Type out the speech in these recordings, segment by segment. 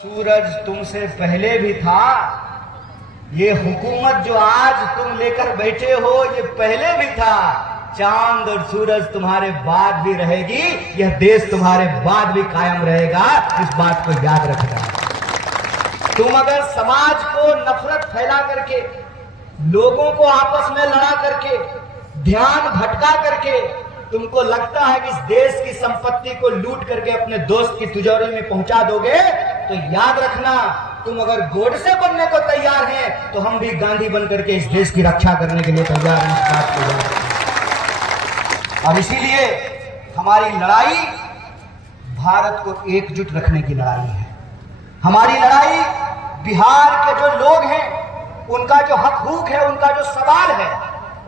सूरज तुमसे पहले भी था। ये हुकूमत जो आज तुम लेकर बैठे हो ये पहले भी था। चांद और सूरज तुम्हारे बाद भी रहेगी, यह देश तुम्हारे बाद भी कायम रहेगा। इस बात को याद रखना। तुम अगर समाज को नफरत फैला करके, लोगों को आपस में लड़ा करके, ध्यान भटका करके तुमको लगता है कि इस देश की संपत्ति को लूट करके अपने दोस्त की तिजोरी में पहुंचा दोगे, तो याद रखना, तुम अगर गोडसे बनने को तैयार हैं तो हम भी गांधी बन करके इस देश की रक्षा करने के लिए तैयार हैं। इस बात को याद। और इसीलिए हमारी लड़ाई भारत को एकजुट रखने की लड़ाई है। हमारी लड़ाई बिहार के जो लोग हैं, उनका जो हक है, उनका जो सवाल है,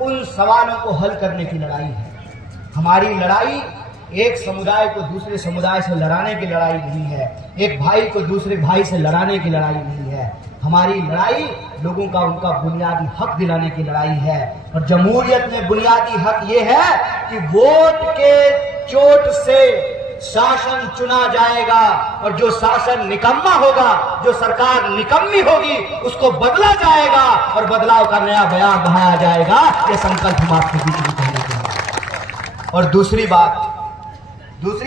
उन सवालों को हल करने की लड़ाई है। हमारी लड़ाई एक समुदाय को दूसरे समुदाय से लड़ाने की लड़ाई नहीं है, एक भाई को दूसरे भाई से लड़ाने की लड़ाई नहीं है। हमारी लड़ाई लोगों का उनका बुनियादी हक दिलाने की लड़ाई है। और जमहूरियत में बुनियादी हक ये है कि वोट के चोट से शासन चुना जाएगा, और जो शासन निकम्मा होगा, जो सरकार निकम्मी होगी, उसको बदला जाएगा और बदलाव का नया बयान बनाया जाएगा। ये संकल्प हम आपके बीच में कहने के लिए। और दूसरी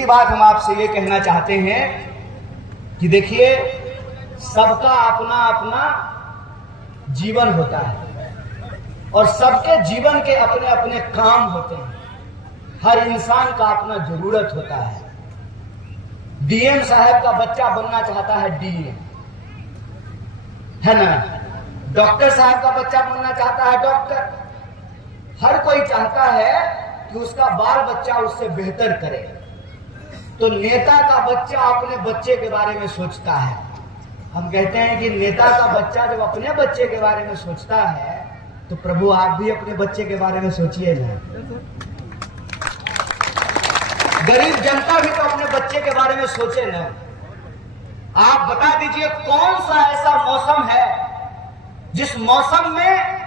बात हम आपसे ये कहना चाहते हैं कि देखिए, सबका अपना अपना जीवन होता है और सबके जीवन के अपने अपने काम होते हैं। हर इंसान का अपना जरूरत होता है। डीएम साहब का बच्चा बनना चाहता है डीएम, है ना? डॉक्टर साहब का बच्चा बनना चाहता है डॉक्टर। हर कोई चाहता है कि उसका बाल बच्चा उससे बेहतर करे। तो नेता का बच्चा अपने बच्चे के बारे में सोचता है। हम कहते हैं कि नेता का बच्चा जब अपने बच्चे के बारे में सोचता है, तो प्रभु आप भी अपने बच्चे के बारे में सोचिए ना। गरीब जनता भी तो अपने बच्चे के बारे में सोचे ना। आप बता दीजिए, कौन सा ऐसा मौसम है जिस मौसम में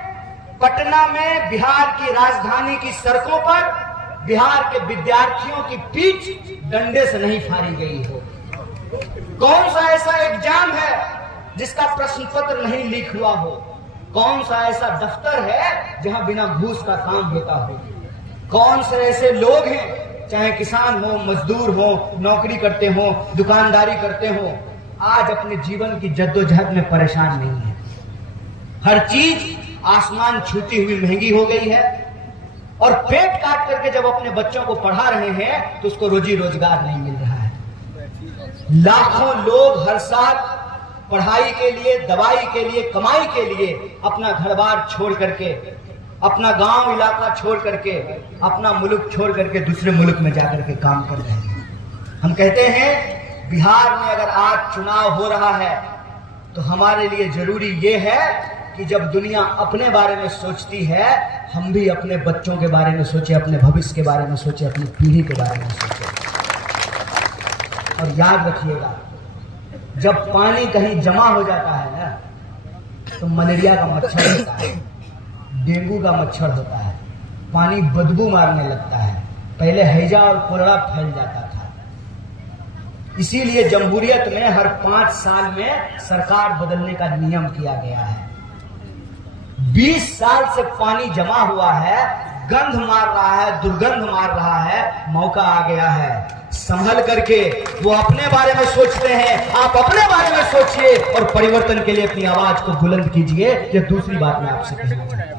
पटना में बिहार की राजधानी की सड़कों पर बिहार के विद्यार्थियों की पीठ डंडे से नहीं फाड़ी गई हो? कौन सा ऐसा एग्जाम है जिसका प्रश्न पत्र नहीं लीक हुआ हो? कौन सा ऐसा दफ्तर है जहां बिना घूस का काम होता हो? कौन से ऐसे लोग हैं, चाहे किसान हो, मजदूर हो, नौकरी करते हो, दुकानदारी करते हो, आज अपने जीवन की जद्दोजहद में परेशान नहीं है? हर चीज आसमान छूती हुई महंगी हो गई है, और पेट काट करके जब अपने बच्चों को पढ़ा रहे हैं तो उसको रोजी रोजगार नहीं मिल रहा है। लाखों लोग हर साल पढ़ाई के लिए, दवाई के लिए, कमाई के लिए अपना घर बार छोड़ करके, अपना गांव इलाका छोड़ करके, अपना मुल्क छोड़ करके दूसरे मुल्क में जाकर के काम कर रहे हैं। हम कहते हैं बिहार में अगर आज चुनाव हो रहा है तो हमारे लिए जरूरी ये है कि जब दुनिया अपने बारे में सोचती है, हम भी अपने बच्चों के बारे में सोचें, अपने भविष्य के बारे में सोचें, अपनी पीढ़ी के बारे में सोचें। और याद रखिएगा, जब पानी कहीं जमा हो जाता है ना, तो मलेरिया का मच्छर होता है, डेंगू का मच्छर होता है, पानी बदबू मारने लगता है। पहले हैजा और कोलरा फैल जाता था। इसीलिए जमहूरियत में हर 5 साल में सरकार बदलने का नियम किया गया है। 20 साल से पानी जमा हुआ है, गंध मार रहा है, दुर्गंध मार रहा है, मौका आ गया है। संभल करके वो अपने बारे में सोचते हैं, आप अपने बारे में सोचिए और परिवर्तन के लिए अपनी आवाज को बुलंद कीजिए। ये दूसरी बात मैं आपसे कहना चाहता हूं।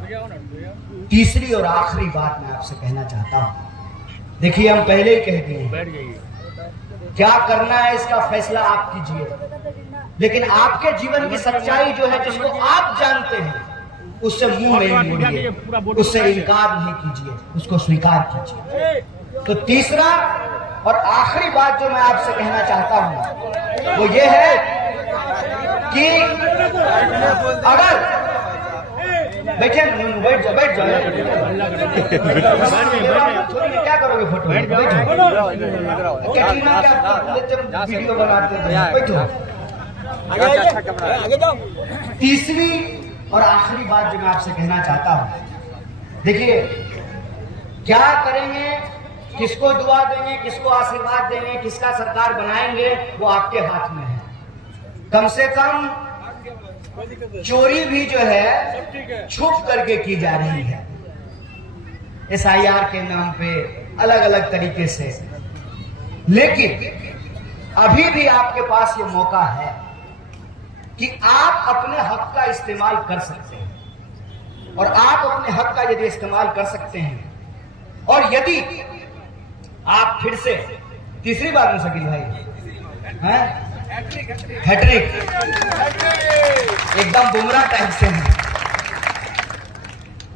तीसरी और आखिरी बात मैं आपसे कहना चाहता हूं। देखिए, हम पहले ही कह दिए, क्या करना है इसका फैसला आप कीजिए, लेकिन आपके जीवन की सच्चाई जो है, जिसको आप जानते हैं, उससे मुंह नहीं मोड़िए, उससे इनकार नहीं कीजिए, उसको स्वीकार कीजिए। तो तीसरा और आखिरी बात जो मैं आपसे कहना चाहता हूं वो ये है कि अगर बैठ जाओ क्या करोगे, फोटो वीडियो बनाते हैं, बैठो। तीसरी और आखिरी बात जो मैं आपसे कहना चाहता हूं, देखिए, क्या करेंगे, किसको दुआ देंगे, किसको आशीर्वाद देंगे, किसका सरकार बनाएंगे, वो आपके हाथ में है। कम से कम चोरी भी जो है छुप करके की जा रही है, SIR के नाम पे अलग अलग तरीके से। लेकिन अभी भी आपके पास ये मौका है कि आप अपने हक का इस्तेमाल कर सकते हैं, और आप अपने हक का यदि इस्तेमाल कर सकते हैं और यदि आप फिर से तीसरी बार में शकील भाई हैं हैट्रिक एकदम बुमराह टाइप से है,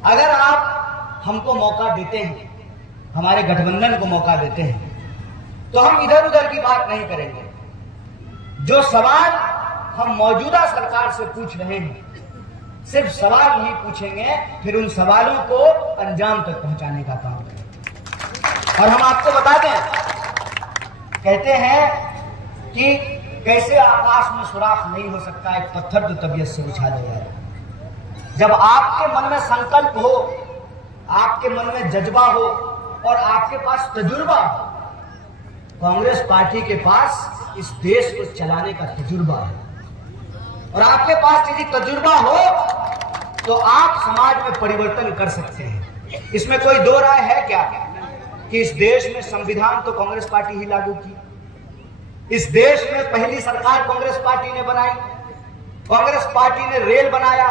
अगर आप हमको मौका देते हैं, हमारे गठबंधन को मौका देते हैं, तो हम इधर उधर की बात नहीं करेंगे। जो सवाल हम मौजूदा सरकार से पूछ रहे हैं, सिर्फ सवाल नहीं पूछेंगे, फिर उन सवालों को अंजाम तक पहुंचाने का काम करेंगे। और हम आपको बता दें, कहते हैं कि कैसे आकाश में सुराख नहीं हो सकता, एक पत्थर तो तबीयत से उछाला जाए। जब आपके मन में संकल्प हो, आपके मन में जज्बा हो और आपके पास तजुर्बा हो, कांग्रेस पार्टी के पास इस देश को चलाने का तजुर्बा है, और आपके पास यदि तजुर्बा हो तो आप समाज में परिवर्तन कर सकते हैं। इसमें कोई दो राय है क्या कि इस देश में संविधान तो कांग्रेस पार्टी ही लागू की, इस देश में पहली सरकार कांग्रेस पार्टी ने बनाई, कांग्रेस पार्टी ने रेल बनाया,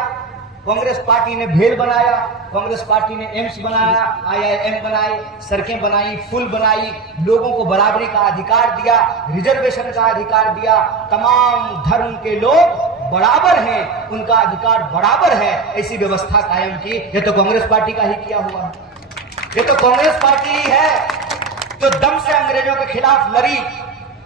कांग्रेस पार्टी ने भेल बनाया, कांग्रेस पार्टी ने एम्स बनाया, IIM बनाए, सड़कें बनाई, पुल बनाई, लोगों को बराबरी का अधिकार दिया, रिजर्वेशन का अधिकार दिया, तमाम धर्म के लोग बराबर हैं, उनका अधिकार बराबर है, ऐसी व्यवस्था कायम की। ये तो कांग्रेस पार्टी का ही किया हुआ है, ये तो कांग्रेस पार्टी ही है जो दम से अंग्रेजों के खिलाफ लड़ी।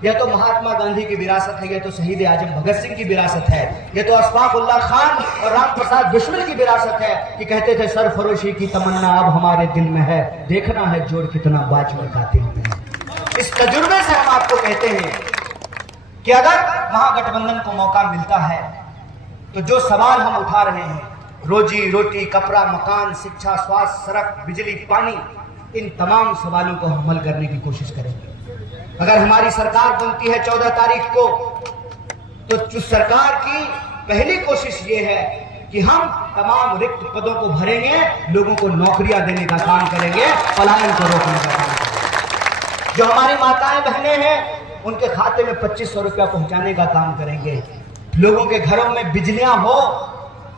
यह तो महात्मा गांधी की विरासत है, यह तो शहीद आजम भगत सिंह की विरासत है, यह तो अशफाकुल्लाह खान और राम प्रसाद बिस्मिल की विरासत है कि कहते थे सरफरोशी की तमन्ना अब हमारे दिल में है, देखना है जोड़ कितना बाज में गाते हैं। इस तजुर्बे से हम आपको कहते हैं कि अगर महागठबंधन को मौका मिलता है तो जो सवाल हम उठा रहे हैं, रोजी रोटी, कपड़ा, मकान, शिक्षा, स्वास्थ्य, सड़क, बिजली, पानी, इन तमाम सवालों को हम हल करने की कोशिश करेंगे। अगर हमारी सरकार बनती है 14 तारीख को, तो सरकार की पहली कोशिश ये है कि हम तमाम रिक्त पदों को भरेंगे, लोगों को नौकरियां देने का काम करेंगे, पलायन को रोकने का काम करेंगे। जो हमारी माताएं बहनें हैं, उनके खाते में 2500 रुपया पहुंचाने का काम करेंगे। लोगों के घरों में बिजलियां हो,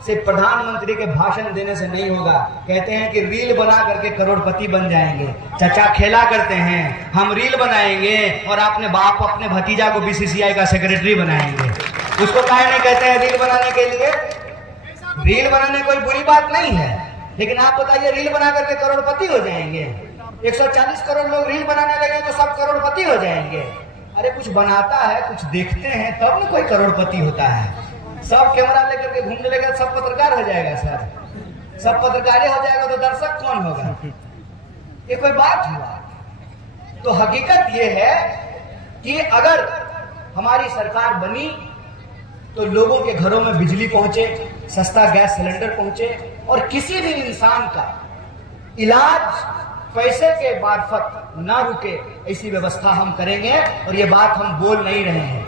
सिर्फ प्रधानमंत्री के भाषण देने से नहीं होगा। कहते हैं कि रील बना करके करोड़पति बन जाएंगे। चचा खेला करते हैं, हम रील बनाएंगे और अपने बाप अपने भतीजा को BCCI का सेक्रेटरी बनाएंगे। उसको काहे नहीं कहते हैं रील बनाने के लिए? रील बनाने कोई बुरी बात नहीं है, लेकिन आप बताइए रील बना करके करोड़पति हो जाएंगे? 140 करोड़ लोग रील बनाने लगे तो सब करोड़पति हो जाएंगे? अरे कुछ बनाता है, कुछ देखते हैं, तब न कोई करोड़पति होता है। सब कैमरा लेकर के घूमने लगे सब पत्रकार हो जाएगा सर, सब पत्रकारें हो जाएगा तो दर्शक कौन होगा? ये कोई बात हुआ? तो हकीकत ये है कि अगर हमारी सरकार बनी तो लोगों के घरों में बिजली पहुंचे, सस्ता गैस सिलेंडर पहुंचे, और किसी भी इंसान का इलाज पैसे के मार्फत ना रुके, ऐसी व्यवस्था हम करेंगे। और ये बात हम बोल नहीं रहे हैं,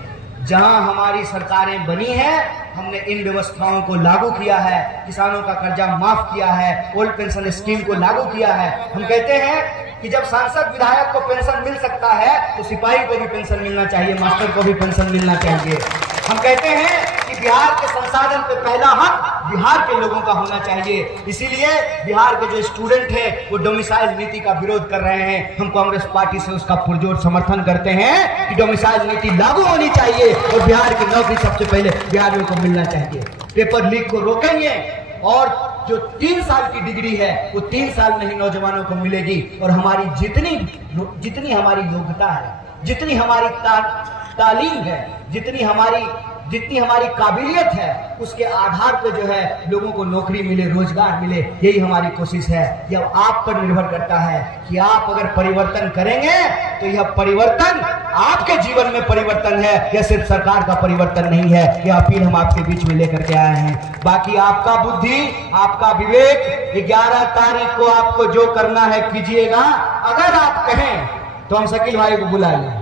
जहां हमारी सरकारें बनी हैं हमने इन व्यवस्थाओं को लागू किया है। किसानों का कर्जा माफ किया है, ओल्ड पेंशन स्कीम को लागू किया है। हम कहते हैं कि जब सांसद विधायक को पेंशन मिल सकता है तो सिपाही को भी पेंशन मिलना चाहिए, मास्टर को भी पेंशन मिलना चाहिए। हम कहते हैं कि बिहार के संसाधन पे पहला हक बिहार के लोगों का होना चाहिए। इसीलिए बिहार के जो स्टूडेंट हैं वो डोमिसाइल नीति का विरोध कर रहे हैं। हम कांग्रेस पार्टी से उसका पुरजोर समर्थन करते हैं कि डोमिसाइल नीति लागू होनी चाहिए और बिहार की नौकरी सबसे पहले बिहारियों को मिलना चाहिए। पेपर लीक को रोकेंगे और जो 3 साल की डिग्री है वो 3 साल में ही नौजवानों को मिलेगी। और हमारी जितनी हमारी योग्यता है, जितनी हमारी तालीम है, जितनी हमारी काबिलियत है, उसके आधार पे जो है लोगों को नौकरी मिले, रोजगार मिले, यही हमारी कोशिश है। यह आप पर निर्भर करता है कि आप अगर परिवर्तन करेंगे तो यह परिवर्तन आपके जीवन में परिवर्तन है, यह सिर्फ सरकार का परिवर्तन नहीं है। यह अपील हम आपके बीच में लेकर के आए हैं। बाकी आपका बुद्धि, आपका विवेक, 11 तारीख को आपको जो करना है कीजिएगा। अगर आप कहें तो हम शकील भाई को बुला लें।